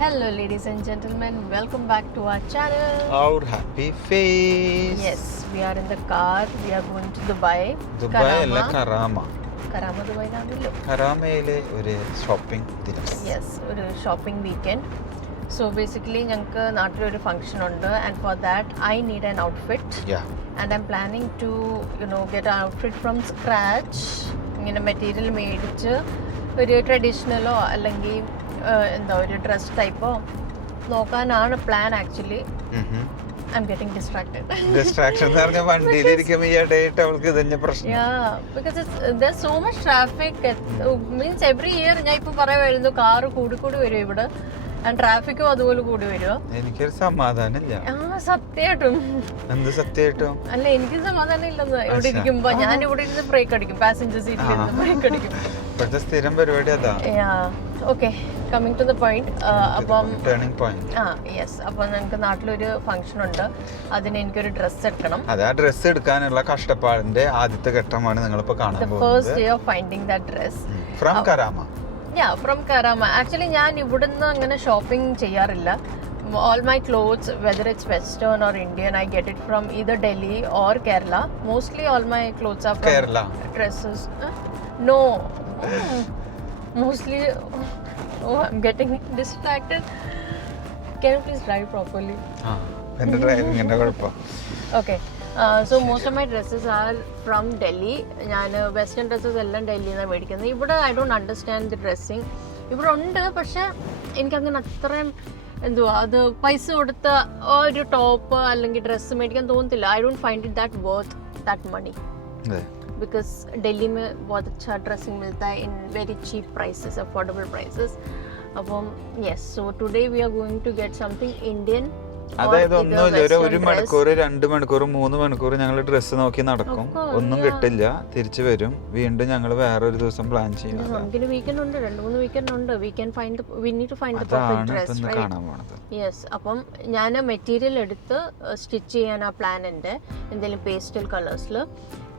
Hello, ladies and gentlemen. Welcome back to our channel. Our happy face. Yes, we are in the car. We are going to Dubai. Dubai അല്ല കറാമ. കറാമ ദുബായിലാണല്ലോ. കറാമയിലെ ഒരു shopping ദിനം. Yes, ഒരു shopping weekend. So basically ഞങ്ങൾക്ക് നാട്ടിലൊരു function ഉണ്ട് and for that I need an outfit. Yeah. And I'm planning to, get an outfit from scratch. ഇങ്ങനെ material മേടിച്ച് ഒരു ട്രഡീഷണലോ അല്ലെങ്കിൽ എന്താ ഒരു ഡ്രസ് ടൈപ്പോ നോക്കാനാണ് plan actually. I'm getting distracted. Distraction എന്ന് പറഞ്ഞാൽ വണ്ടിയിലിരിക്കുമ്പോൾ ഈ ഇടയിട്ട് അവൾക്ക് ഇതന്നെ പ്രശ്നം. Yeah, because there's so much traffic. Means every year ഞാൻ ഇപ്പൊ പറയുമായിരുന്നു കാറ് കൂടി വരും ഇവിടെ. ആൻഡ് ട്രാഫിക്കും അതുപോലെ കൂടി വരുമോ? എനിക്കൊരു സമാധാനമില്ല. സത്യമായിട്ടും. എന്ത് സത്യമായിട്ടും? അല്ല, എനിക്ക് സമാധാനം ഇല്ലെന്ന് ഇവിടെ ഇരിക്കുമ്പോ. ഞാൻ ഇവിടെ ഇരുന്ന് ബ്രേക്ക് അടിക്കും, പാസഞ്ചർ സീറ്റിൽ ഇരുന്ന് ബ്രേക്ക് അടിക്കും. ഇപ്പോഴത്തെ സ്ഥിരം പരിപാടി അതാ. Okay, coming to the point. അപ്പം ടേണിംഗ് പോയിന്റ്. യെസ്, അപ്പൊ ഞങ്ങൾക്ക് നാട്ടിലൊരു ഫംഗ്ഷൻ ഉണ്ട്, അതിന് എനിക്കൊരു ഡ്രസ്സ് എടുക്കണം. അതെ, ആ ഡ്രസ്സ് എടുക്കാനുള്ള കഷ്ടപ്പാടിന്റെ ആദ്യത്തെ ഘട്ടമാണ് നിങ്ങളിപ്പോ കാണാൻ പോകുന്നത്. First day of finding that dress from Karama. From Karama. Actually ഞാൻ ഇവിടുന്ന് അങ്ങനെ ഷോപ്പിംഗ് ചെയ്യാറില്ല. All my clothes, whether it's Western or Indian, I get it from either Delhi or Kerala. Mostly all my clothes are from Kerala. Dresses. No. Mostly. Oh, I'm getting distracted. Can you please drive properly? എന്റെ ഡ്രൈവിംഗിന്റെ കുഴപ്പം. Okay. So most of my dresses are from Delhi. ഞാൻ western dresses എല്ലാം ഡൽഹിയിൽ നിന്നാണ് മേടിക്കുന്നത്. ഇവിടെ I don't understand the dressing. ഇവിടെ ഉണ്ട്, പക്ഷെ എനിക്കങ്ങനെ അത്രയും എന്തുവാ അത് പൈസ കൊടുത്ത ഒരു ടോപ്പ് അല്ലെങ്കിൽ ഡ്രസ്സ് മേടിക്കാൻ തോന്നത്തില്ല. I don't find it that worth that money. Because Delhi में बहुत अच्छा ड्रेसिंग मिलता है in very cheap prices, affordable prices. അപ്പം yes, so today we are going to get something Indian. അതായത് ഒന്നുമില്ല, ഒരു മണിക്കൂർ 2 മണിക്കൂർ 3 മണിക്കൂർ ഞങ്ങൾ ഡ്രസ്സ് നോക്കി നടക്കും, ഒന്നും കിട്ടില്ല, തിരിച്ചു വരും, വീണ്ടും ഞങ്ങൾ വേറെ ഒരു ദിവസം പ്ലാൻ ചെയ്യും. നമുക്കൊരു വീക്കെൻഡ് ഉണ്ട്, 2-3 വീക്കെൻഡ് ഉണ്ട്. We need to find the perfect dress, right? Yes. അപ്പം ഞാൻ മെറ്റീരിയൽ എടുത്ത് സ്റ്റിച്ച് ചെയ്യാൻ ആ പ്ലാൻ ഉണ്ട്, എന്തെങ്കിലും pastel കളേഴ്സിൽ.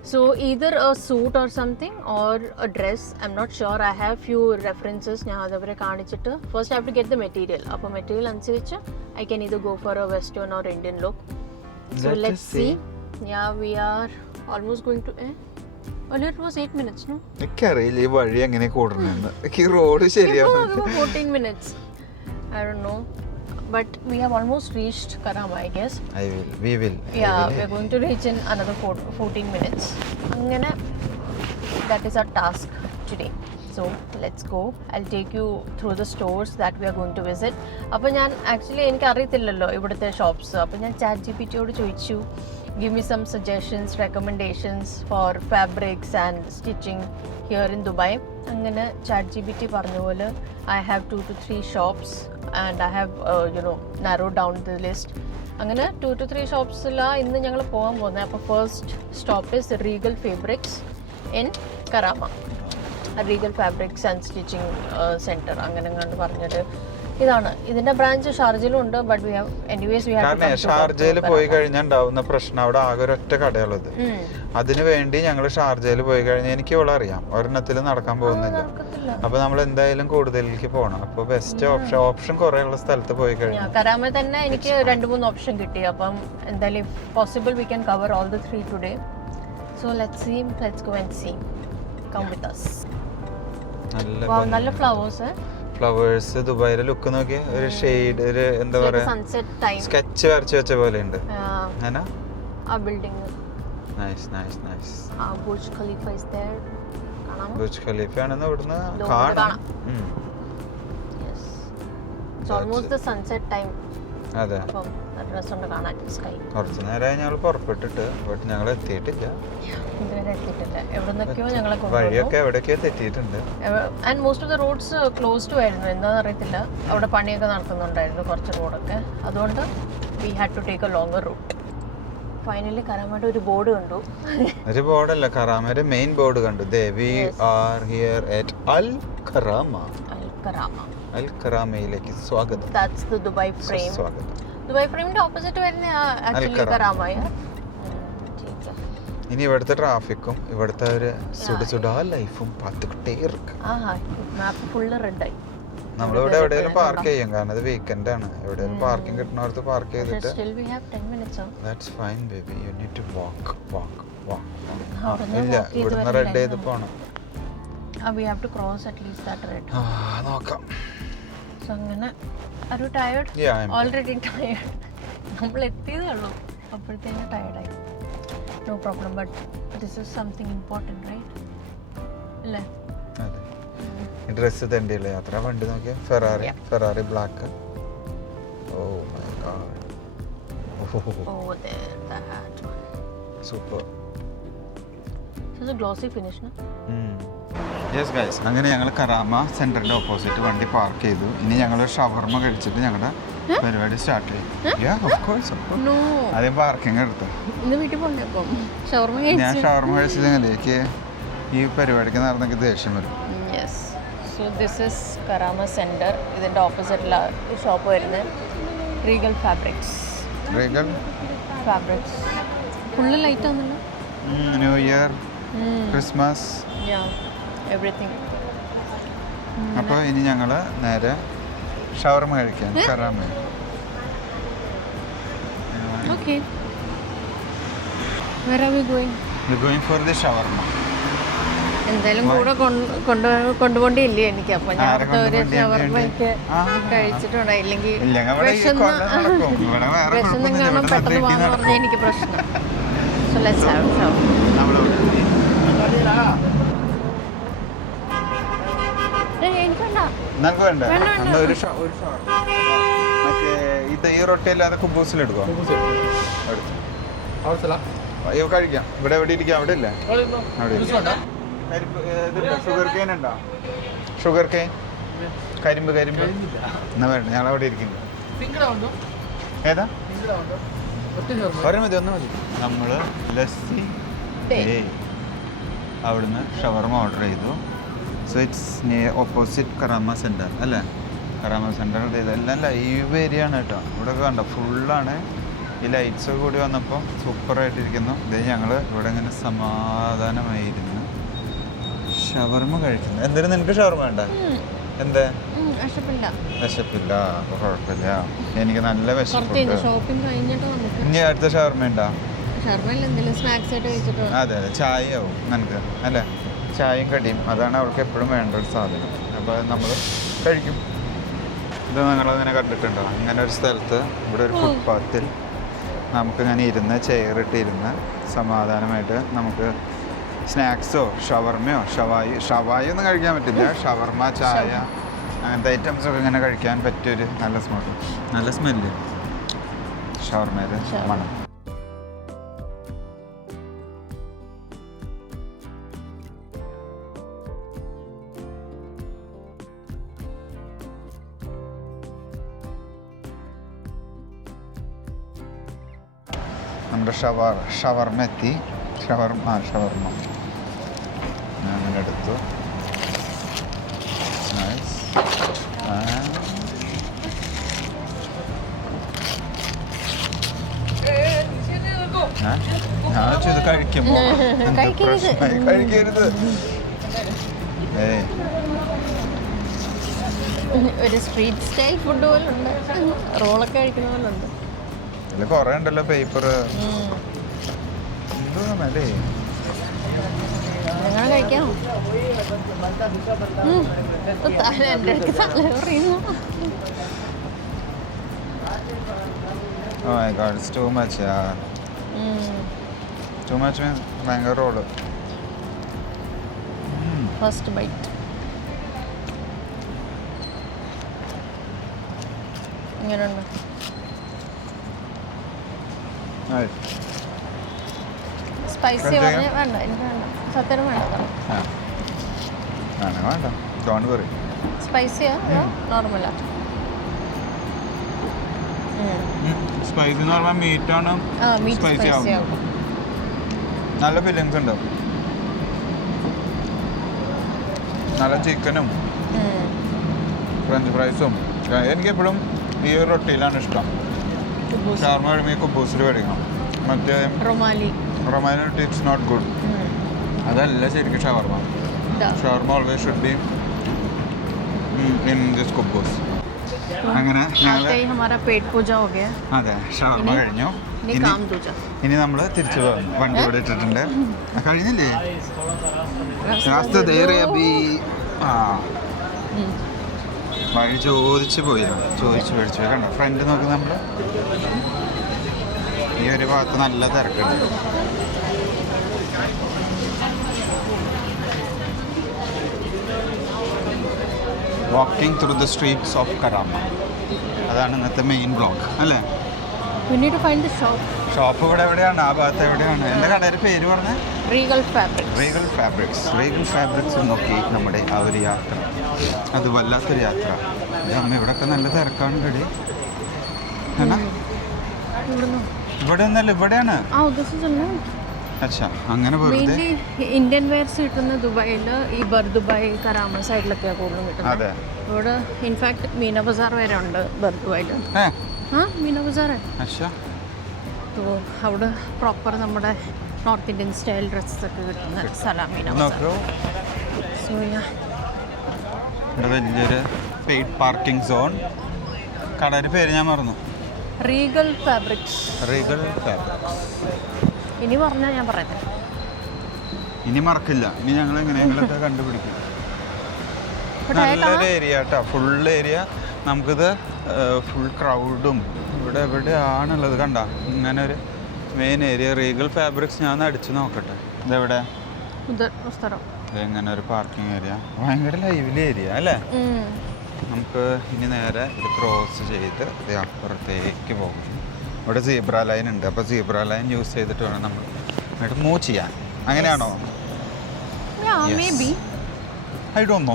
So either a suit or something or a dress, I'm not sure. I have few references. ഞാൻ അതവരെ കാണിച്ചിട്ട് first I have to get the material. അപ്പോൾ മെറ്റീരിയൽ അനുസരിച്ച് I can either go for a western or Indian look. So let's see. Yeah, we are almost going to earlier it was 8 minutes, no? എനിക്കറിയില്ല ഈ വഴി എങ്ങനെ കൂടണമെന്ന്. ഈ road ശരിയാവും. 14 minutes. I don't know. But we have almost reached Karama, I guess. We will. Yeah, we are going to reach in another 14 minutes. Angana, that is our task today. So let's go. I'll take you through the stores that we are going to visit. അപ്പോൾ ഞാൻ actually എനിക്ക് അറിയത്തില്ലല്ലോ ഇവിടുത്തെ shops. അപ്പോൾ ഞാൻ ChatGPT-യോട് ചോദിച്ചു, give me some suggestions, recommendations for fabrics and stitching here in Dubai. അങ്ങനെ ChatGPT പറഞ്ഞ പോലെ I have 2 to 3 shops and I have narrowed down the list. അങ്ങനെ 2 to 3 ഷോപ്സിലാണ് ഇന്ന് ഞങ്ങൾ പോകാൻ പോകുന്നത്. അപ്പോൾ first stop is Regal fabrics in Karama. Regal fabrics and stitching centre അങ്ങനെ കണ്ട് പറഞ്ഞിട്ട് ഇതാണ്. ഇതിന്റെ ബ്രാഞ്ച് ഷാർജയിലും ഉണ്ട്. But we have anyways we have കാരണം ഷാർജയിൽ പോയി കഴിഞ്ഞാൽ ഉണ്ടാവുന്ന പ്രശ്നം അവിടെ ആകെ ഒരൊറ്റ കടയുള്ളത്. അതിനു വേണ്ടി ഞങ്ങൾ ഷാർജയിൽ പോയി കഴിഞ്ഞാൽ എനിക്ക് ഇവിടെ അറിയാം ഒരെണ്ണത്തിൽ നടക്കാൻ പോകുന്നില്ല. അപ്പൊ നമ്മൾ എന്തായാലും കൂടുതലേക്ക് പോകണം. അപ്പൊ ബെസ്റ്റ് ഓപ്ഷൻ കുറെ ഉള്ള സ്ഥലത്ത് പോയി കഴിഞ്ഞാൽ കരാമ തന്നെ എനിക്ക് 2-3 ഓപ്ഷൻ കിട്ടി. അപ്പം എന്തായാലും possible we can cover all the 3 today. So let's go and see. Come with us. നല്ല ഫ്ലവേഴ്സ് ദുബായിലെ ലുക്ക് നോക്കി, ഒരു ഷെയ്ഡ്, ഒരു എന്താ പറയാ സ്കെച്ച് വരച്ചു വെച്ച പോലെ ഉണ്ട്. ബുർജ് ഖലീഫ ആണെന്ന് ഇവിടുന്ന് കാണാം. അതെ, കുറച്ചു നേരമായി ഞങ്ങൾ പുറപ്പെട്ടിട്ട്, ബട്ട് ഞങ്ങൾ എത്തിയിട്ടില്ല. വഴിയൊക്കെ എവിടെയൊക്കെയോ തെറ്റിയിട്ടുണ്ട്. And most of the roads closed ആയിരുന്നു. എന്താണെന്ന് അറിയത്തില്ല, അവിടെ പണിയൊക്കെ നടക്കുന്നുണ്ടായിരുന്നു കുറച്ച് റോഡൊക്കെ. അതുകൊണ്ട് we had to take a longer route. Finally കരാമയുടെ ഒരു ബോർഡ് കണ്ടു. ഒരു ബോർഡല്ല, കരാമയുടെ മെയിൻ ബോർഡ് കണ്ടു. We are here at Al Karama. Al കരാമയിലേക്ക് സ്വാഗതം. That's the Dubai frame. Dubai ഫ്രെയിമിന്റെ ഓപ്പോസിറ്റ് വരുന്ന ആക്ച്വലി കരാമയ. ഇനി ഇവിടുത്തെ ട്രാഫിക്കും ഇവിടുത്തെ ഒരു സുഡ ലൈഫും പാത്തുകിട്ടേ ഇരിക്കും. മാപ്പ് ഫുള്ള് റെഡായി. നമ്മളിവിടെ എവിടെയെങ്കിലും പാർക്ക് ചെയ്യും, കാരണം ഇത് വീക്കെൻഡ് ആണ്. എവിടെയെങ്കിലും പാർക്കിംഗ് കിട്ടുന്നിടത്ത് പാർക്ക് ചെയ്തിട്ട്. Still we have 10 minutes. That's fine baby, you need to walk. അവിടുന്ന് ഇല്ല, walk ചെയ്ത് ഇവിടുന്ന് റെഡ് ചെയ്ത് പോണം. We have to cross at least that red. നോക്കാം. So അങ്ങനെ are you tired? Yeah, I'm Already tired. നമ്മൾ എത്തിയതേ ഉള്ളൂ, അപ്പോഴത്തേനും ടയർഡായി. No problem, but this is something important, right? അല്ലേ? അതെ. ഈ ഡ്രസ്സ് തണ്ടിയുള്ള യാത്ര. വണ്ടി നോക്കിയ Ferrari black. Oh my god. Oh, there, that one. Super. It's a glossy finish, no? Yes guys, അങ്ങനെ ഞങ്ങൾ കറാമ സെൻറ്ററിൻ്റെ ഓപ്പോസിറ്റ് വണ്ടി പാർക്ക് ചെയ്തു. ഇനി ഞങ്ങൾ ഷവർമ കഴിച്ചിട്ട് ഞങ്ങളുടെ പരിപാടി സ്റ്റാർട്ട് ചെയ്യും. No. ആദ്യം പാർക്കിംഗ് എടുത്തു. ഇന്ന് വീട്ടിൽ പോകണ്ടേ അപ്പം? ഷവർമ ഞാൻ ഷവർമ കഴിച്ചില്ലെങ്കിൽ എനിക്ക് ഈ പരിപാടിക്ക് നടന്നെങ്കിൽ ദേഷ്യം വരും. Yes. So this is കറാമ centre. ഇതിൻ്റെ ഓപ്പോസിറ്റിലാണ് ഈ ഷോപ്പ് വരുന്നത്. Regal fabrics. ഫുള്ള് ലൈറ്റ് ആണല്ലോ. New year, Christmas, everything. അപ്പോൾ ഇനി ഞങ്ങൾ നേരെ ഷവർമ കഴിക്കാൻ കറാമ. Okay. Where are we going? We're going for the shawarma. എന്തായാലും കൂടെ കൊണ്ടുപോണ്ടില്ലേ എനിക്ക്. അപ്പൊ ഞാൻ അടുത്ത ഒരു ഷവർമയൊക്കെ കഴിച്ചിട്ടുണ്ടോ, ഇല്ലെങ്കിൽ വിശന്നും കാണാൻ പെട്ടെന്ന് പോകാന്ന് പറഞ്ഞാൽ എനിക്ക് പ്രശ്നം. So let's have shawarma. നമുക്ക് വേണ്ട ഒരു ഷവർമ. മറ്റേ ഇത് ഈ റൊട്ടിയല്ലാതെ കുബൂസിലെടുക്കോ? അയ്യോ കഴിക്കാം. ഇവിടെ എവിടെ ഇരിക്കാം? അവിടെ ഇല്ലേ? അവിടെ ഷുഗർ കെയിൻ ഉണ്ടോ? ഷുഗർ കെയിൻ, കരിമ്പ് എന്നാ വേണ്ട, ഞങ്ങൾ അവിടെ ഇരിക്കുന്നു. ഏതാ? ഒന്ന് മതി. നമ്മൾ ലസ്സി അവിടുന്ന് ഷവർമ ഓർഡർ ചെയ്തു. സോ ഇറ്റ്സ് ഓപ്പോസിറ്റ് കറാമ സെൻറ്റർ അല്ലേ? കറാമ സെൻറ്റർ ഇതെല്ലാം ലൈവ് ഏരിയ ആണ് കേട്ടോ. ഇവിടെ കണ്ടോ ഫുള്ളാണ്. ഈ ലൈറ്റ്സ് കൂടി വന്നപ്പോൾ സൂപ്പറായിട്ടിരിക്കുന്നു. ഇത് ഞങ്ങൾ ഇവിടെ ഇങ്ങനെ സമാധാനമായിരുന്നു ഷവർമ കഴിക്കുന്നു. എന്തായാലും നിനക്ക് ഷവർമ വേണ്ട? എന്താ വിശപ്പില്ല? കുഴപ്പമില്ല, എനിക്ക് നല്ല വിശപ്പുണ്ട്. ഇനി അടുത്ത ഷവർമ ഉണ്ടോ? അതെ അതെ, ചായയാവും നിനക്ക് അല്ലേ? ചായയും കടിയും അതാണ് അവൾക്ക് എപ്പോഴും വേണ്ട ഒരു സാധനം. അപ്പോൾ അത് നമ്മൾ കഴിക്കും. ഇത് നിങ്ങളങ്ങനെ കണ്ടിട്ടുണ്ടോ? ഇങ്ങനെ ഒരു സ്ഥലത്ത് ഇവിടെ ഒരു ഫുട്പാത്തിൽ നമുക്കിങ്ങനെ ഇരുന്ന് ചെയറിട്ടിരുന്ന് സമാധാനമായിട്ട് നമുക്ക് സ്നാക്സോ ഷവർമയോ ഷവായി ഒന്നും കഴിക്കാൻ പറ്റില്ല. ഷവർമ, ചായ, അങ്ങനത്തെ ഐറ്റംസൊക്കെ ഇങ്ങനെ കഴിക്കാൻ പറ്റിയൊരു നല്ല സ്മെല്ല് ഷവർമയുടെ മണം. നമ്മുടെ ഷവർമ എത്തി. ഷവർമ ഞാൻ അങ്ങനെ എടുത്തു. ഞാൻ ഇത് കഴിക്കുമ്പോ കഴിക്കരുത്. ഒരു സ്ട്രീറ്റ് സ്റ്റൈൽ ഫുഡ് പോലെ ഉണ്ട്. റോളൊക്കെ കഴിക്കുന്ന പോലെ ഉണ്ട്. ഇതിൽ കുറേ ഉണ്ടല്ലോ പേപ്പർ. എന്തോന്നല്ലേ നിങ്ങൾ കഴിക്കാമോ? എൻ്റെ അടുത്ത് തല പറയുന്നു. Oh my god, it's too much, yeah. Too much means ഭയങ്കര റോള്. ഫസ്റ്റ് ബൈറ്റ് ഇങ്ങനെയുണ്ട്. സ്പൈസി പറഞ്ഞ വേണ്ട, എനിക്ക് വേണ്ട, സത്യം വേണ്ട. വേണ്ട, ഡോണ്ട് വറി. സ്പൈസിയാ നോർമലാ? സ്പൈസി എന്ന് പറഞ്ഞാൽ മീറ്റാണ് സ്പൈസി ആവുന്നത്. നല്ല ഫില്ലിങ്സ് ഉണ്ട്. നല്ല ചിക്കനും ഫ്രഞ്ച് ഫ്രൈസും. എനിക്കെപ്പോഴും ഈ ഒരു റൊട്ടിയിലാണ് ഇഷ്ടം. ഷവർമ കഴിയുമ്പോൾ ഈ കുബൂസിൽ മേടിക്കണം. മറ്റേ rumali roti it's not good. അതല്ല ശരിക്കും shawarma. Shawarma always should be in this kubbos. അങ്ങനെ ഞങ്ങൾ हमारा पेट पूजा हो गया. അതെ ഷവർമ കഴിഞ്ഞു. ഇനി കാം പൂജ. ഇനി നമ്മൾ തിരിച്ചു പോകും. വണ്ടി ഇവിടെ ഇട്ടിട്ടുണ്ട്. കഴിഞ്ഞില്ലേ? രാസ്ത ദേറെ അബി. ആ വഴി ചോദിച്ചു പോയി. ചോദിച്ചു മേടിച്ചു കണ്ടോ ഫ്രണ്ട് നോക്കി നമ്മൾ. ഈ ഒരു ഭാഗത്ത് നല്ല തിരക്കുണ്ട്. Walking through the streets of Karama. അതാണ് ഇന്നത്തെ മെയിൻ ബ്ലോഗ് അല്ലേ? We need to find the shop. Shop ഇവിടെ എവിടെയാണ്? ആ ഭാഗത്ത് എവിടെയാണ്? എൻ്റെ കടയുടെ പേര് പറഞ്ഞ Regal Fabrics. റീഗൽ ഫാബ്രിക്സ് നോക്കി നമ്മുടെ ആ ഒരു യാത്ര. അത് വല്ലാത്തൊരു യാത്ര. അമ്മ ഇവിടെയൊക്കെ നല്ല തിരക്കാണ് കടി. ഇവിടെ ഒന്നല്ല ഇവിടെയാണ്. അച്ഛാ അങ്ങനെ വെറുതെ ഇന്ത്യൻ വെയർസ് കിട്ടുന്ന ദുബായിൽ ഈ ദുബായ് കരാമ സൈഡിലൊക്കെയാണ് കൂടുതലും കിട്ടുന്നത്. അതെ ഇവിടെ ഇൻഫാക്ട് മീന ബസാർ വരെ ഉണ്ട് ദുബായിൽ. ആ മീന ബസാർ. അവിടെ പ്രോപ്പർ നമ്മുടെ നോർത്ത് ഇന്ത്യൻ സ്റ്റൈൽ ഡ്രസ്സസ് ഒക്കെ കിട്ടുന്ന സ്ഥലമാണ് മീന ബസാർ. സോ വലിയൊരു പെയ്ഡ് പാർക്കിംഗ് സോൺ. കടയുടെ പേര് ഞാൻ മറന്നു. Regal fabrics. ഇനി പറഞ്ഞാൽ ഞാൻ പറയുന്നത് ഇനി മറക്കില്ല. ഇനി ഞങ്ങൾ എങ്ങനെയെങ്കിലൊക്കെ കണ്ടുപിടിക്കും. നല്ലൊരു ഏരിയ കേട്ടോ. Full area. നമുക്കിത് ഫുൾ ക്രൗഡും ഇവിടെ എവിടെയാണുള്ളത് കണ്ട. ഇങ്ങനെ ഒരു മെയിൻ ഏരിയ റീഗൽ ഫാബ്രിക്സ്. ഞാൻ അടിച്ചു നോക്കട്ടെ ഇതെവിടെ. ഇങ്ങനെ ഒരു പാർക്കിംഗ് ഏരിയ. ഭയങ്കര ലൈവ്ലി ഏരിയ അല്ലേ? നമുക്ക് ഇനി നേരെ ഇത് ക്രോസ് ചെയ്ത് ഇത് അപ്പുറത്തേക്ക് പോകും. ഇവിടെ സീബ്ര ലൈൻ ഉണ്ട്. അപ്പോൾ സീബ്ര ലൈൻ യൂസ് ചെയ്തിട്ട് വേണം നമ്മൾ ഇവിടെ മൂവ് ചെയ്യാൻ. അങ്ങനെയാണോ? I don't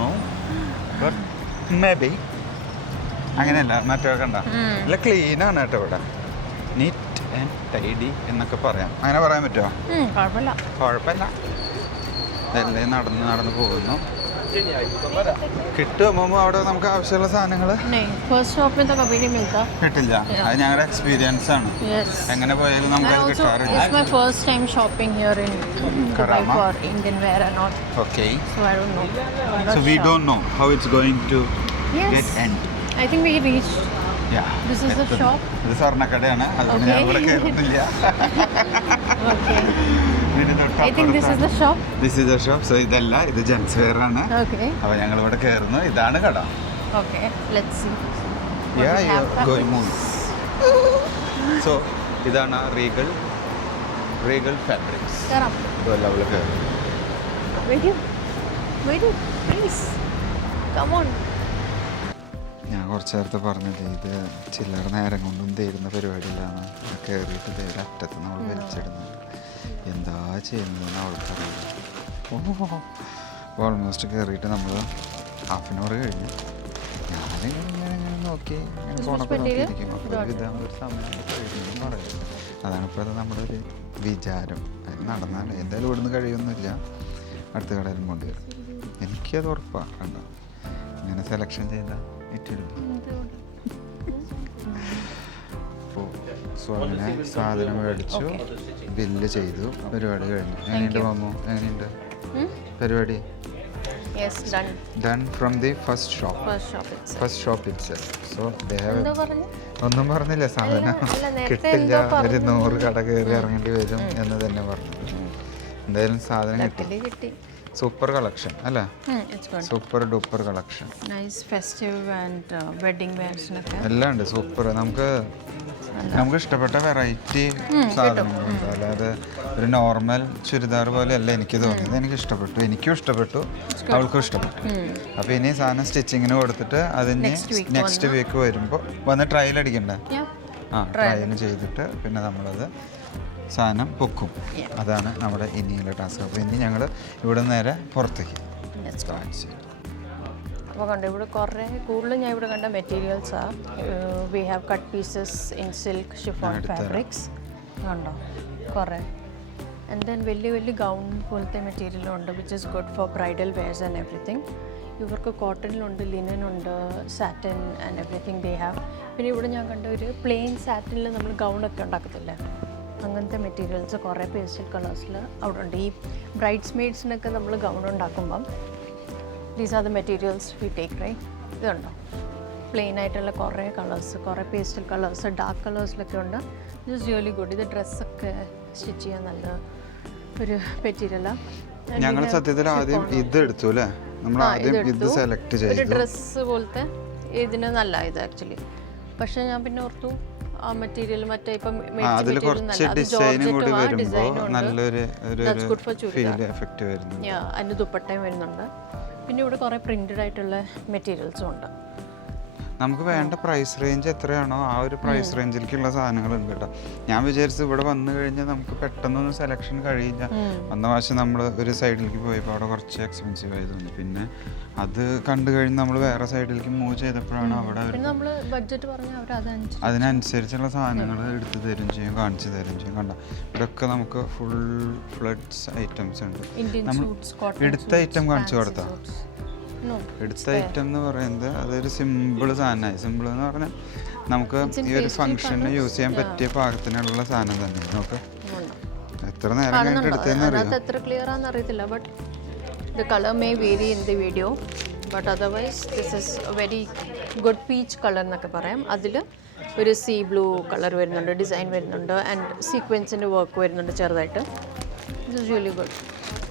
know. But maybe. അങ്ങനെയല്ല മറ്റേ കണ്ട നല്ല ക്ലീൻ ആണ് കേട്ടോ ഇവിടെ. നീറ്റ് ആൻഡ് ടൈഡി എന്നൊക്കെ പറയാം. അങ്ങനെ പറയാൻ പറ്റുമോ? കുഴപ്പമില്ല. എല്ലാം നടന്ന് പോകുന്നു. കിട്ടുമോ അവിടെ നമുക്ക് ആവശ്യമുള്ള സാധനങ്ങൾ? കിട്ടില്ല. അത് ഞങ്ങളുടെ എക്സ്പീരിയൻസ് ആണ്. എങ്ങനെ പോയാലും നമുക്ക് അത് കിട്ടാറില്ല. Okay. So we don't know how it's going to get end. I think we reached. Yeah. This is the shop. ഇത് സ്വർണ്ണക്കടയാണ്. അതുകൊണ്ട് ഞാൻ ഇവിടെ കയറുന്നില്ല. Okay. I think this is the shop. This is the shop. So ഇതല്ല, ഇത് gents wear ആണ്. Okay. അപ്പോൾ ഞങ്ങൾ ഇവിടെ കയറുന്നു. ഇതാണ് കട. Okay. Let's see. Yeah, you're going move. So ഇതാണ് റീഗൽ ഫാബ്രിക്സ്. കയറാം. ഇതല്ല അവള് കയറും. Wait, please. Come on. ഞാൻ കുറച്ച് നേരത്തെ പറഞ്ഞില്ലേ ഇത് ചില്ലറ നേരം കൊണ്ടും തീരുന്ന പരിപാടിയിലാണ്. കയറിയിട്ട് തേടെ അറ്റത്ത് നമ്മൾ വലിച്ചിടുന്നത്. എന്താ ചെയ്യുന്നതെന്ന് അവൾക്കറിയില്ല. ഓൾമോസ്റ്റ് കയറിയിട്ട് നമ്മൾ ഹാഫ് ആൻ അവർ കഴിഞ്ഞു. ഞാനിങ്ങനെ നോക്കി ഇങ്ങനെ ഫോണൊക്കെ നോക്കിയിരിക്കും. അപ്പോൾ ഒരു സമയം കഴിയുമെന്നും പറയും. അതാണ് ഇപ്പോൾ അത് നമ്മുടെ ഒരു വിചാരം. അത് നടന്നാൽ എന്തായാലും ഇവിടുന്ന് കഴിയൊന്നുമില്ല. അടുത്ത കടയിലും കൊണ്ടുവരും. എനിക്കത് ഉറപ്പാണ്. കണ്ടോ ഇങ്ങനെ സെലക്ഷൻ ചെയ്താൽ ഇട്ടിടും. അപ്പോൾ സോ അങ്ങനെ സാധനം മേടിച്ചു, ബില്ല് ചെയ്തു, പരിപാടി കഴിഞ്ഞു. എങ്ങനെയുണ്ട് മാമു? എങ്ങനെയുണ്ട് പരിപാടി? Done from the first shop itself. So they have ഒന്നും പറഞ്ഞില്ല. സാധനം കിട്ടില്ല. ഒരു 100 കട കയറി ഇറങ്ങേണ്ടി വരും എന്ന് തന്നെ പറഞ്ഞു. എന്തായാലും സാധനം കിട്ടി. സൂപ്പർ കളക്ഷൻ അല്ലേ? Super duper collection. എല്ലാം ഉണ്ട്. സൂപ്പർ. നമുക്ക് ഇഷ്ടപ്പെട്ട വെറൈറ്റി സാധനങ്ങളുണ്ട്. അല്ലാതെ ഒരു നോർമൽ ചുരിദാർ പോലെ അല്ല എനിക്ക് തോന്നിയത്. എനിക്കും ഇഷ്ടപ്പെട്ടു, അവൾക്കും ഇഷ്ടപ്പെട്ടു. അപ്പോൾ ഇനി സാധനം സ്റ്റിച്ചിങ്ങിന് കൊടുത്തിട്ട് അതിന് നെക്സ്റ്റ് വീക്ക് വരുമ്പോൾ വന്ന് ട്രയൽ അടിക്കണ്ടേ? ട്രയൽ ചെയ്തിട്ട് പിന്നെ നമ്മളത് സാധനം പൊക്കും. അതാണ് നമ്മുടെ ഇനിയുള്ള ടാസ്ക്. അപ്പോൾ ഇനി ഞങ്ങൾ ഇവിടെ നേരെ പുറത്തേക്ക്. അപ്പോൾ കണ്ടു ഇവിടെ കുറേ കൂടുതലും ഞാൻ ഇവിടെ കണ്ട മെറ്റീരിയൽസാണ്. We have cut pieces in silk chiffon fabrics കണ്ടോ കുറേ. ആൻഡ് ദെൻ വലിയ ഗൗൺ പോലത്തെ മെറ്റീരിയലും ഉണ്ട്, which is good for bridal wears and everything. ഇവർക്ക് കോട്ടണിലുണ്ട്, ലിനനുണ്ട്, satin and everything they have. പിന്നെ ഇവിടെ ഞാൻ കണ്ട ഒരു പ്ലെയിൻ സാറ്റനിൽ നമ്മൾ ഗൗണൊക്കെ ഉണ്ടാക്കത്തില്ലേ, അങ്ങനത്തെ മെറ്റീരിയൽസ് കുറേ പേസ്റ്റൽ കളേഴ്സിൽ അവിടെ ഉണ്ട്. ഈ ബ്രൈഡ്സ് മെയ്ഡ്സിനൊക്കെ നമ്മൾ ഗൗൺ ഉണ്ടാക്കുമ്പം these are the materials we take right. ഇതുണ്ടോ പ്ലെയിൻ ആയിട്ടുള്ള കുറേ കളേഴ്സ്, കുറേ പേസ്റ്റൽ കളേഴ്സ്, ഡാർക്ക് കളേഴ്സിലൊക്കെ ഉണ്ട്. This is really good. ഇത് ഡ്രസ്സൊക്കെ സ്റ്റിച്ച് ചെയ്യാൻ നല്ല ഒരു മെറ്റീരിയലാണ്. ഞങ്ങൾ സത്യത്തിൽ ആദ്യം ഇത് എടുത്തു അല്ലേ, നമ്മൾ ആദ്യം ഇത് സെലക്ട് ചെയ്തു. ഒരു ഡ്രസ്സ് പോലത്തെ ഇതിന് നല്ല ഇത് ആക്ച്വലി. പക്ഷെ ഞാൻ പിന്നെ ഓർത്തു ആ മെറ്റീരിയൽ മറ്റേ ഇപ്പം അതിൽ കുറച്ച് ഡിസൈനും കൂടി വരുമ്പോൾ നല്ലൊരു ഫീൽ എഫക്റ്റ് വരുന്നു. അതിന് ദുപ്പട്ടയും വരുന്നുണ്ട്. പിന്നെ ഇവിടെ കുറേ പ്രിന്റഡ് ആയിട്ടുള്ള മെറ്റീരിയൽസും ഉണ്ട്. നമുക്ക് വേണ്ട പ്രൈസ് റേഞ്ച് എത്രയാണോ ആ ഒരു പ്രൈസ് റേഞ്ചിലേക്കുള്ള സാധനങ്ങളുണ്ട് കേട്ടോ. ഞാൻ വിചാരിച്ചു ഇവിടെ വന്നു കഴിഞ്ഞാൽ നമുക്ക് പെട്ടെന്നൊന്നും സെലക്ഷൻ കഴിയില്ല. വന്ന പ്രാവശ്യം നമ്മൾ ഒരു സൈഡിലേക്ക് പോയപ്പോൾ അവിടെ കുറച്ച് എക്സ്പെൻസീവ് ആയി തോന്നി. പിന്നെ അത് കണ്ടു കഴിഞ്ഞ് നമ്മൾ വേറെ സൈഡിലേക്ക് മൂവ് ചെയ്തപ്പോഴാണ് അവിടെ അതിനനുസരിച്ചുള്ള സാധനങ്ങൾ എടുത്തു തരും ചെയ്യും, കാണിച്ചു തരും ചെയ്യും. കണ്ട ഇവിടെയൊക്കെ നമുക്ക് ഫുൾ ഫ്ലഡ്സ് ഐറ്റംസ് ഉണ്ട്. നമ്മൾ എടുത്ത ഐറ്റം കാണിച്ചു കൊടുത്താൽ എടുത്ത ഐറ്റം എന്ന് പറയുന്നത് അതൊരു സിമ്പിൾ സാധനമായി. സിമ്പിൾ എന്ന് പറഞ്ഞാൽ നമുക്ക് ഈ ഒരു ഫംഗ്ഷന് യൂസ് ചെയ്യാൻ പറ്റിയ പാകത്തിനുള്ള സാധനം തന്നെ. നമുക്ക് എത്ര നേരം കഴിഞ്ഞിട്ട് എടുത്തതെന്ന് അറിയാം. എത്ര ക്ലിയർ ആണെന്ന് അറിയത്തില്ല. But the colour may vary in the video, but otherwise this is very good peach colour എന്നൊക്കെ പറയാം. അതിൽ ഒരു സീ ബ്ലൂ കളർ വരുന്നുണ്ട്, ഡിസൈൻ വരുന്നുണ്ട്, ആൻഡ് സീക്വൻസിൻ്റെ വർക്ക് വരുന്നുണ്ട് ചെറുതായിട്ട്. This is really good.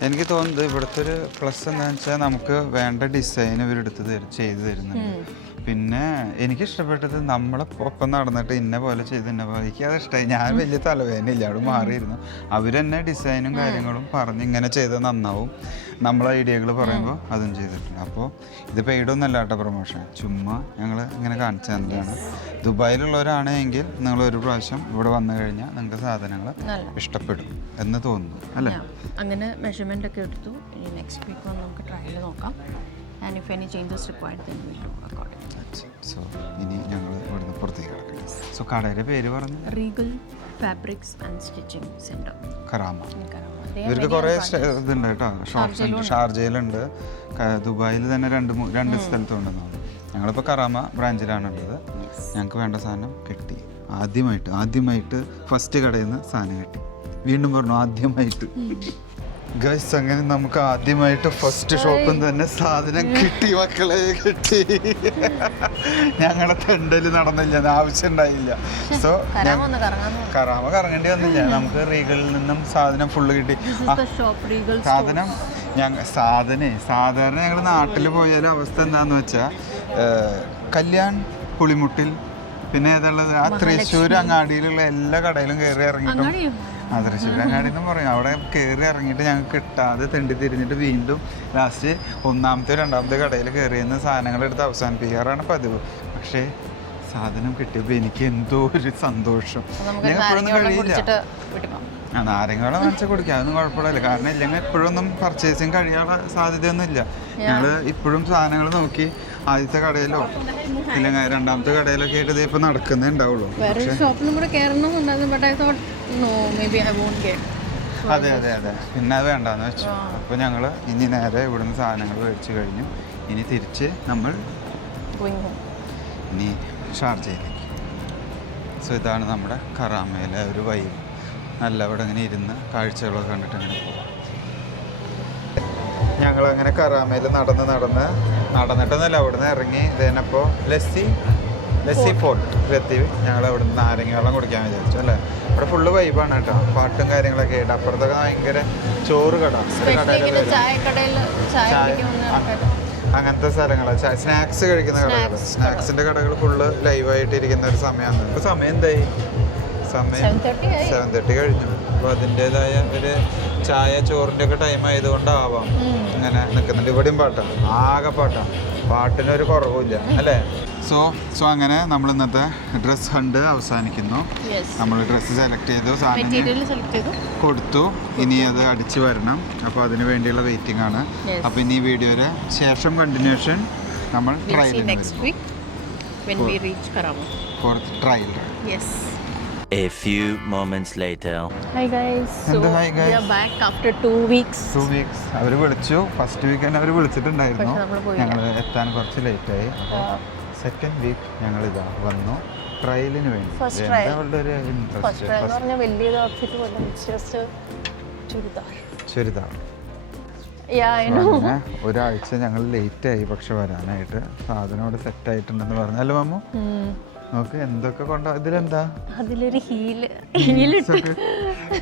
എനിക്ക് തോന്നുന്നത് ഇവിടുത്തെ ഒരു പ്ലസ് എന്താണെന്ന് വെച്ചാൽ നമുക്ക് വേണ്ട ഡിസൈൻ ഇവരെടുത്ത് ചെയ്ത് തരുന്നുണ്ട്. പിന്നെ എനിക്കിഷ്ടപ്പെട്ടത് നമ്മളെ ഒപ്പം നടന്നിട്ട് ഇന്ന പോലെ ചെയ്ത് ഇന്ന പോലെ, എനിക്കത് ഇഷ്ടമായി. ഞാൻ വലിയ തലവേദനയില്ല, അവിടെ മാറിയിരുന്നു. അവരെന്നെ ഡിസൈനും കാര്യങ്ങളും പറഞ്ഞ് ഇങ്ങനെ ചെയ്താൽ നന്നാവും, നമ്മളെ ഐഡിയകൾ പറയുമ്പോൾ അതും ചെയ്തിട്ടുണ്ട്. അപ്പോൾ ഇത് പെയ്ഡൊന്നല്ല കേട്ടോ പ്രൊമോഷൻ, ചുമ്മാ ഞങ്ങൾ ഇങ്ങനെ കാണിച്ചു തന്നതാണ്. ദുബായിലുള്ളവരാണെങ്കിൽ നിങ്ങൾ ഒരു പ്രാവശ്യം ഇവിടെ വന്നു കഴിഞ്ഞാൽ നിങ്ങൾക്ക് സാധനങ്ങൾ ഇഷ്ടപ്പെടും എന്ന് തോന്നുന്നു അല്ലേ? അങ്ങനെ മെഷർമെൻ്റ് ഒക്കെ എടുത്തു. ഇനി നെക്സ്റ്റ് വീക്ക് വന്ന് നമുക്ക് ട്രയൽ നോക്കാം. And if any changes required then we will do accordingly. So ഇനി ഞങ്ങൾ ഇവിടുന്ന് പുറത്തേക്ക് കിടക്കണം. സോ കടയുടെ പേര് പറഞ്ഞു Regal fabrics and stitching centre, കറാമ. ഇവർക്ക് കുറേ ഇതുണ്ട് കേട്ടോ. ഷാർജയിലുണ്ട്, ദുബായിൽ തന്നെ രണ്ട് സ്ഥലത്തുണ്ടെന്ന് തോന്നുന്നു. ഞങ്ങളിപ്പോൾ കറാമ ബ്രാഞ്ചിലാണുള്ളത്. ഞങ്ങൾക്ക് വേണ്ട സാധനം കിട്ടി. ആദ്യമായിട്ട് ഫസ്റ്റ് കടയിൽ നിന്ന് സാധനം കിട്ടി. വീണ്ടും പറഞ്ഞു ആദ്യമായിട്ട്. ഗൈസ് അങ്ങനെ നമുക്ക് ആദ്യമായിട്ട് ഫസ്റ്റ് ഷോപ്പിൽ തന്നെ സാധനം കിട്ടി മക്കളെ, കിട്ടി. ഞങ്ങളെ തെണ്ടൽ നടന്നില്ല, ആവശ്യം ഉണ്ടായില്ല. സോ കറാമ കറങ്ങേണ്ടി വന്നില്ല, നമുക്ക് റീഗലിൽ നിന്നും സാധനം ഫുള്ള് കിട്ടി. സാധാരണ ഞങ്ങൾ നാട്ടിൽ പോയാലും അവസ്ഥ എന്താന്ന് വെച്ചാൽ കല്യാൺ, പുളിമുട്ടിൽ, പിന്നെ ഏതുള്ളത് ആ തൃശ്ശൂർ അങ്ങാടിയിലുള്ള എല്ലാ കടയിലും കയറി ഇറങ്ങിയിട്ടും തൃശ്ശൂർ അങ്ങാടി എന്ന് പറയും, അവിടെ കയറി ഇറങ്ങിയിട്ട് ഞങ്ങൾക്ക് കിട്ടാതെ തെണ്ടി തിരിഞ്ഞിട്ട് വീണ്ടും ലാസ്റ്റ് ഒന്നാമത്തെ രണ്ടാമത്തെ കടയിൽ കയറിയെന്ന് സാധനങ്ങൾ എടുത്ത് അവസാനിപ്പിക്കാറാണ് പതിവ്. പക്ഷേ സാധനം കിട്ടിയപ്പോൾ എനിക്ക് എന്തോ ഒരു സന്തോഷം. ഞാൻ എപ്പോഴൊന്നും കഴിയില്ല. നാരങ്ങ വെള്ളം വാങ്ങിച്ചാൽ കുടിക്കാം, അതൊന്നും കുഴപ്പമില്ല. കാരണം ഇല്ലെങ്കിൽ എപ്പോഴൊന്നും പർച്ചേസിങ് കഴിയാനുള്ള സാധ്യതയൊന്നുമില്ല. ഞങ്ങൾ ഇപ്പോഴും സാധനങ്ങൾ നോക്കി ആദ്യത്തെ കടയിലോ ഇല്ലെങ്കിൽ രണ്ടാമത്തെ കടയിലൊക്കെ ആയിട്ട് ഇത് ഇപ്പം നടക്കുന്നേ ഉണ്ടാവുള്ളൂ. അതെ പിന്നെ അത് വേണ്ടാന്ന് വെച്ചു. അപ്പോൾ ഞങ്ങൾ ഇനി നേരെ ഇവിടുന്ന് സാധനങ്ങൾ മേടിച്ച് കഴിഞ്ഞു. ഇനി തിരിച്ച് നമ്മൾ ഇനി ഷാർജയിലേക്ക്. സോ ഇതാണ് നമ്മുടെ കറാമയിലെ ഒരു വൈബ്. നല്ല അവിടെ ഇങ്ങനെ ഇരുന്ന് കാഴ്ചകളൊക്കെ കണ്ടിട്ട് അങ്ങനെ പോകാം. ഞങ്ങളങ്ങനെ കറാമയിൽ നടന്നിട്ടൊന്നുമല്ല, അവിടെ നിന്ന് ഇറങ്ങി ഇതേനപ്പോൾ ലസ്സി ഫോർട്ട് എത്തി. ഞങ്ങൾ അവിടെ നിന്ന് നാരങ്ങ വെള്ളം കുടിക്കാൻ വിചാരിച്ചു അല്ലേ. അവിടെ ഫുള്ള് വൈബാണ് കേട്ടോ, പാട്ടും കാര്യങ്ങളൊക്കെ ആയിട്ട്. അപ്പുറത്തൊക്കെ ഭയങ്കര ചോറ് കട, അങ്ങനത്തെ സ്ഥലങ്ങളാണ്. സ്നാക്സ് കഴിക്കുന്ന കടകൾ, സ്നാക്സിൻ്റെ കടകൾ ഫുള്ള് ലൈവായിട്ടിരിക്കുന്ന ഒരു സമയമാണ്. ഇപ്പോൾ സമയം എന്തായി? സമയം 7:30 കഴിഞ്ഞു. അപ്പോൾ അതിൻ്റെതായ ഒരു ചായ ചോറിൻ്റെ ഒക്കെ ടൈം ആയതുകൊണ്ടാവാം ഇങ്ങനെ നിൽക്കുന്നുണ്ട്. ഇവിടെയും പാട്ടാണ്, ആകെ പാട്ടിനൊരു കുറവില്ല അല്ലേ. സോ അങ്ങനെ നമ്മൾ ഇന്നത്തെ ഡ്രസ് ഹണ്ട് അവസാനിക്കുന്നു. നമ്മൾ ഡ്രസ്സ് സെലക്ട് ചെയ്തു, സാധനം കൊടുത്തു, ഇനി അത് അടിച്ചു വരണം. അപ്പോൾ അതിന് വേണ്ടിയുള്ള വെയിറ്റിംഗ് ആണ്. അപ്പോൾ ഇനി ഈ വീഡിയോയുടെ ശേഷം കണ്ടിന്യൂഷൻ നമ്മൾ trial A few moments later. Hi guys. So we are back after 2 weeks. അവർ വിളിച്ചു. ഫസ്റ്റ് വീക്ക് തന്നെ അവർ വിളിച്ചിട്ടുണ്ടായിരുന്നു. ഞങ്ങൾ എത്താൻ കുറച്ച് ലേറ്റായി. അപ്പോൾ സെക്കൻഡ് വീക്ക് ഞങ്ങൾ ഇതാ വന്നു ട്രയലിന് വേണ്ടി. അവളുടെ ഒരു ഇൻട്രസ്റ്റ് വലിയൊരു ഔട്ട്ഫിറ്റ് പോലെ churidar. Yeah, I So, know. അങ്ങനെ ഒരാഴ്ച ഞങ്ങൾ ലേറ്റായി പക്ഷെ വരാനായിട്ട്. സാധനം അവിടെ സെറ്റ് ആയിട്ടുണ്ടെന്ന് പറഞ്ഞല്ലോ മമ്മു. നോക്ക് എന്തൊക്കെ കൊണ്ടോ. ഇതിലെന്താ അതിലൊരു ഹീല്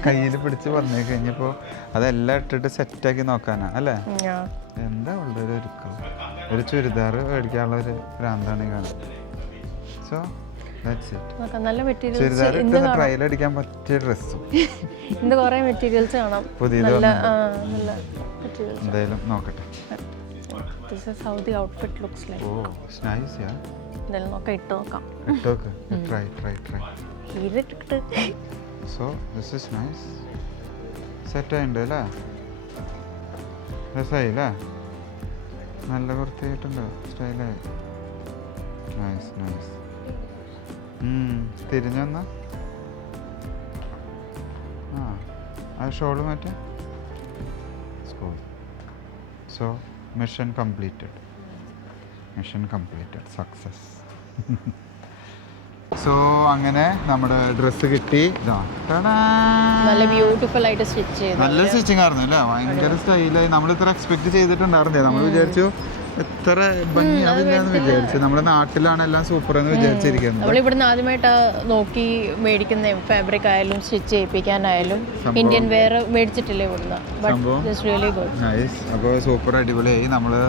കയ്യിൽ പിടിച്ച് വന്നേ കഴിഞ്ഞപ്പോൾ അതെല്ലാം ഇട്ടിട്ട് സെറ്റാക്കി നോക്കാനാ അല്ലേ? എന്താ ഉള്ളൊരു ഒരുക്കം. ഒരു ചുരിദാർ മേടിക്കാനുള്ള ഒരു ഭ്രാന്താണ് ഈ കാണുന്നത്. സോ നല്ല മെറ്റീരിയൽസ് ചുരിദാർ ഇട്ട് ട്രയൽ അടിക്കാൻ പറ്റിയ ഡ്രസ്സും ഇന്ന് കുറേ മെറ്റീരിയൽസ് കാണാം. പുതിയത് നല്ല മെറ്റീരിയൽസ്. എന്തായാലും നോക്കട്ടെ. This is how the outfit looks like. Oh it's nice yeah. ഇതെല്ലാം നോക്കാം, ഇട്ട് നോക്കാം. ഇട്ടോക്ക് ട്രൈ ഹീലിട്ടിട്ട്. So this is nice. Set ആയിട്ടുണ്ട് അല്ലേ? രസമായില്ലേ? നല്ല വൃത്തിയായിട്ടുണ്ട്, സ്റ്റൈലായി. Nice nice. തിരിഞ്ഞു വന്ന ആ ഷോള് മാറ്റി. School. So mission completed. Success. So അങ്ങനെ നമ്മുടെ ഡ്രസ്സ് കിട്ടി. നല്ല ബ്യൂട്ടിഫുൾ ആയിട്ട് സ്റ്റിച്ച് ചെയ്തു. നല്ല സ്റ്റിച്ചിങ് ആയിരുന്നു അല്ലേ? ഭയങ്കര സ്റ്റൈലായി. നമ്മൾ ഇത്ര എക്സ്പെക്ട് ചെയ്തിട്ടുണ്ടായിരുന്നില്ല. നമ്മൾ വിചാരിച്ചു എത്ര ഭംഗിയാവില്ലാന്ന് വിചാരിച്ചു. നമ്മുടെ നാട്ടിലാണ് എല്ലാം സൂപ്പർ എന്ന് വിചാരിച്ചിരിക്കുന്നത്. നമ്മളിവിടുന്ന് ആദ്യമായിട്ട് നോക്കി മേടിക്കുന്ന ഫാബ്രിക് ആയാലും സ്റ്റിച്ച് ചെയ്യിപ്പിക്കാനായാലും ഇന്ത്യൻ വെയർ മേടിച്ചിട്ടില്ലേ ഇവിടുന്ന്. നൈസ്. അപ്പോൾ സൂപ്പർ അടിപൊളിയായി. നമ്മള്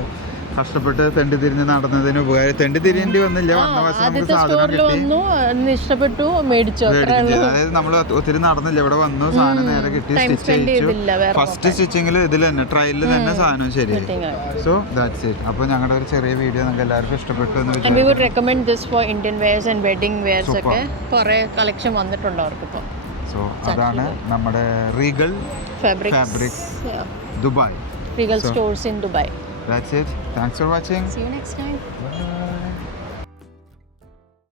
കഷ്ടപ്പെട്ട് തെണ്ടി തിരിഞ്ഞ് നടന്നതിന് ഉപകാരം. തെണ്ടി തിരിയേണ്ടി വന്നില്ല. വന്ന വശം നമുക്ക് സാധനം കിട്ടി, ഇഷ്ടപ്പെട്ടു, മേടിച്ചു. അതായത് നമ്മൾ ഒത്തിരി നടന്നില്ല, ഇവിടെ വന്നു സാധനം നേരെ കിട്ടി, സ്റ്റിച്ച് ചെയ്യിച്ചു. ഫസ്റ്റ് സ്റ്റിച്ചിങ്ങിൽ ഇതിൽ തന്നെ ട്രയലിൽ തന്നെ സാധനം ശരിയായി. So that's it. അപ്പോൾ ഞങ്ങളുടെ ഒരു ചെറിയ വീഡിയോ നിങ്ങൾക്ക് എല്ലാവർക്കും ഇഷ്ടപ്പെട്ടു എന്ന് we would recommend this for Indian wears and wedding wears ഒക്കെ കുറേ കളക്ഷൻ വന്നിട്ടുണ്ട് അവർക്കിപ്പോൾ. സോ അതാണ് നമ്മുടെ Regal fabrics Dubai. Regal stores in Dubai. That's it. Thanks for watching. See you next time. Bye.